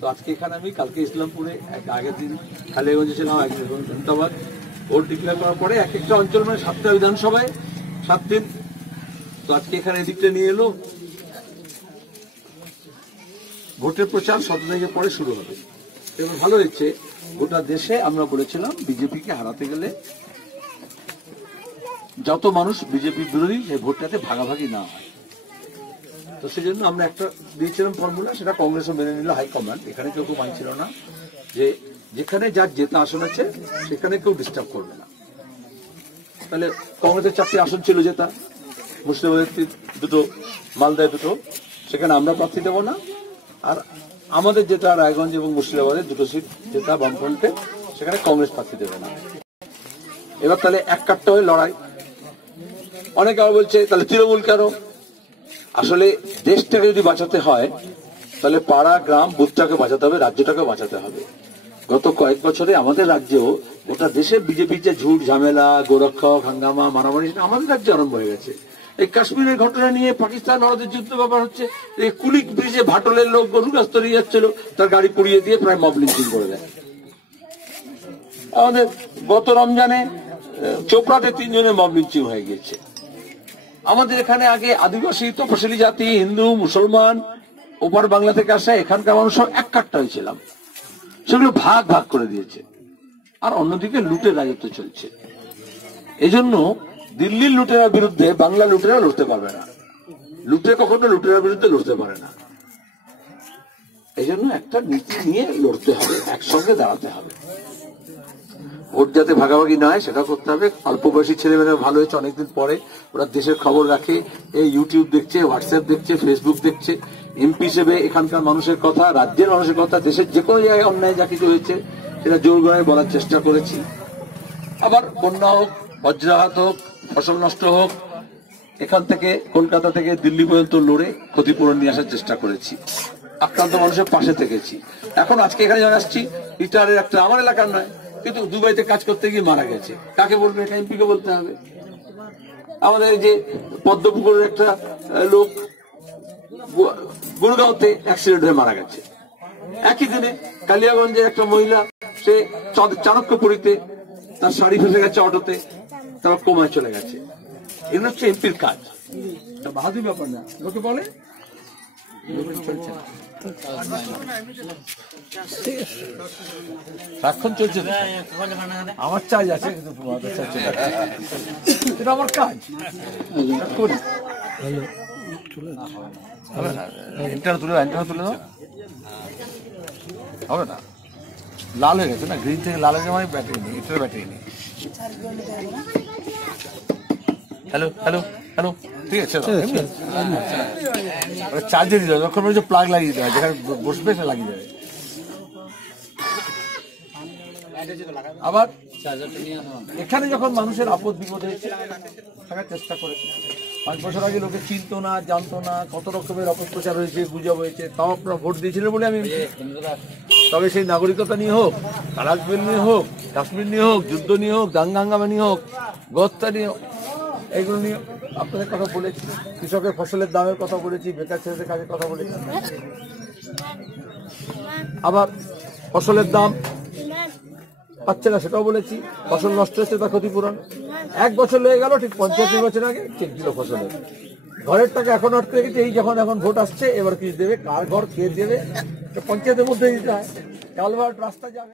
তো আজকে এখানে আমি, কালকে ইসলামপুরে এক আগের দিন খালিগঞ্জে ছিলাম একদিন ধন্যবাদ ভোট ডিক্লেয়ার করার পরে এক একটা অঞ্চল মানে সাতটা বিধানসভায়, সাত দিন। তো আজকে এখানে এদিকটা নিয়ে এলো। ভোটের প্রচার সতেরো তারিখের পরে শুরু হবে। এবার ভালো হয়েছে, গোটা দেশে আমরা বলেছিলাম বিজেপিকে হারাতে গেলে যত মানুষ বিজেপি বিরোধী, সেই ভোটটাতে ভাগাভাগি না হয়। তো সেই জন্য আমরা একটা দিয়েছিলাম ফর্মুলা সেটা কংগ্রেসও মেনে নিল হাইকমান্ড এখানে কেউ কেউ মানছিল না যে যেখানে যার জেতা আসন আছে, সেখানে কেউ ডিস্টার্ব করবে না। তাহলে কংগ্রেসের চারটি আসন ছিল জেতা তি- দুটো মালদায় দুটো, সেখানে আমরা প্রার্থী দেবো না। আর আমাদের যেটা রায়গঞ্জ এবং মুর্শিদাবাদের দুটো সিট, যেটা বামফ্রন্টে, সেখানে কংগ্রেস প্রার্থী দেবে না। এবার তাহলে এক কাট্টা হয়ে লড়াই। অনেকে আবার বলছে, তাহলে তৃণমূল কেন? আসলে দেশটাকে যদি বাঁচাতে হয়, তাহলে পাড়া, গ্রাম, বুথটাকে বাঁচাতে হবে, রাজ্যটাকে বাঁচাতে হবে। গত কয়েক বছরে আমাদের রাজ্যেও গোটা দেশে বিজেপির যে ঝুট ঝামেলা, গোরক্ষক, হাঙ্গামা, মারামারি আমাদের রাজ্যে আরম্ভ হয়ে গেছে। এই কাশ্মীরের ঘটনা নিয়ে পাকিস্তান ভারতের যুদ্ধ ব্যাপার হচ্ছে, এই কুলিক ব্রিজে ভাটলের লোক গরু গাছ নিয়ে যাচ্ছিল, তার গাড়ি পুড়িয়ে দিয়ে প্রায় মব লিঞ্চিং করে দেয়। আমাদের গত রমজানে চোপড়াতে তিনজনের মব লিঞ্চিং হয়ে গিয়েছে। আমাদের এখানে আগে আদিবাসী তপশিলি জাতি, হিন্দু, মুসলমান ওপার বাংলা থেকে আসা এখানকার মানুষ সব এক কাট্টা হয়েছিলাম। সেগুলো ভাগ ভাগ করে দিয়েছে। আর অন্যদিকে লুটের রাজত্ব চলছে। এজন্য দিল্লির লুটেরার বিরুদ্ধে বাংলা লুটেরা লড়তে পারবে না। লুটে কখনো লুটেরার বিরুদ্ধে লড়তে পারে না। এই জন্য একটা নীতি নিয়ে লড়তে হবে, একসঙ্গে দাঁড়াতে হবে। ভোট যাতে ভাগাভাগি না হয় সেটা করতে হবে। অল্প বয়সী ছেলেমেয়েরা ভালো হয়েছে অনেকদিন পরে। ওরা দেশের খবর রাখে এই ইউটিউব দেখছে হোয়াটসঅ্যাপ দেখছে ফেসবুক দেখছে। এমপি হিসেবে এখানকার মানুষের কথা, রাজ্যের মানুষের কথা, দেশের যে কোনো জায়গায় অন্যায় যা কিছু হয়েছে, সেটা জোর গলায় বলার চেষ্টা করেছি। আবার বন্যা হোক, বজ্রাঘাত হোক, ফসল নষ্ট হোক, এখান থেকে কলকাতা থেকে দিল্লি পর্যন্ত লড়ে ক্ষতিপূরণ নিয়ে আসার চেষ্টা করেছি। আক্রান্ত মানুষের পাশে থেকেছি। এখন আজকে এখানে যখন আসছি রিটায়ারের একটা আমার এলাকার নয় কিন্তু দুবাইতে কাজ করতে গিয়ে মারা গেছে। কাকে বলবে এটা এমপিকে বলতে হবে। আমাদের যে পদ্মপুকুরের একটা লোক গুরগাঁওতে অ্যাক্সিডেন্ট হয়ে মারা গেছে। একই দিনে কালিয়াগঞ্জের একটা মহিলা সে চাণক্যপুরীতে তার শাড়ি ফেসে গেছে অটোতে তারপর কোমায় চলে গেছে। এগুলো হচ্ছে এমপির কাজ। বাহাদুর ব্যাপার না। লোকে বলে চলছে না। সারাক্ষণ চলছে আমার চার্জ আছে কিন্তু। এটা আমার কাজ। করি। হবে না এন্টার তুলে এন্টার তুলে দাও। হবে না। লাল হয়ে গেছে না? গ্রিন থেকে লাল হয়ে মানে ব্যাটারি নেই এটার ব্যাটারি নেই। হ্যালো হ্যালো হ্যালো ঠিক আছে? চার্জে দিতে হবে যখন বলছে প্লাগ লাগিয়ে দিতে হয় যেখানে বসবে সে লাগিয়ে দেবে। আবার এখানে যখন মানুষের আপদ বিপদ হয়েছে থাকার চেষ্টা করেছে পাঁচ বছর আগে লোকে চিনতো না জানতো না কত রকমের অপপ্রচার হয়েছে গুজব হয়েছে তাও আপনারা ভোট দিয়েছিলেন বলে আমি তবে সেই নাগরিকতা নিয়ে হোক কারাকবিল নিয়ে হোক কাশ্মীর নিয়ে হোক যুদ্ধ নিয়ে হোক দাঙ্গা হাঙ্গামা নিয়ে হোক গত্তা নিয়ে হোক, এগুলো নিয়ে আপনাদের কথা বলেছি, কৃষকের ফসলের দামের কথা বলেছি, বেকার ছেলেদের কাজের কথা বলেছি। আবার ফসলের দাম পাচ্ছে না সেটাও বলেছি, ফসল নষ্ট হচ্ছে তার ক্ষতিপূরণ। এক বছর লেগে গেল, ঠিক পঞ্চায়েত নির্বাচন আগে চেক দিল ফসলের। ঘরের টাকা এখন আটকে রেখেছে এই যখন এখন ভোট আসছে, এবার কিছু দেবে, কার ঘর কে দেবে পঞ্চায়েতের মধ্যে দিতে হয়। কালভার্ট রাস্তা যাবে।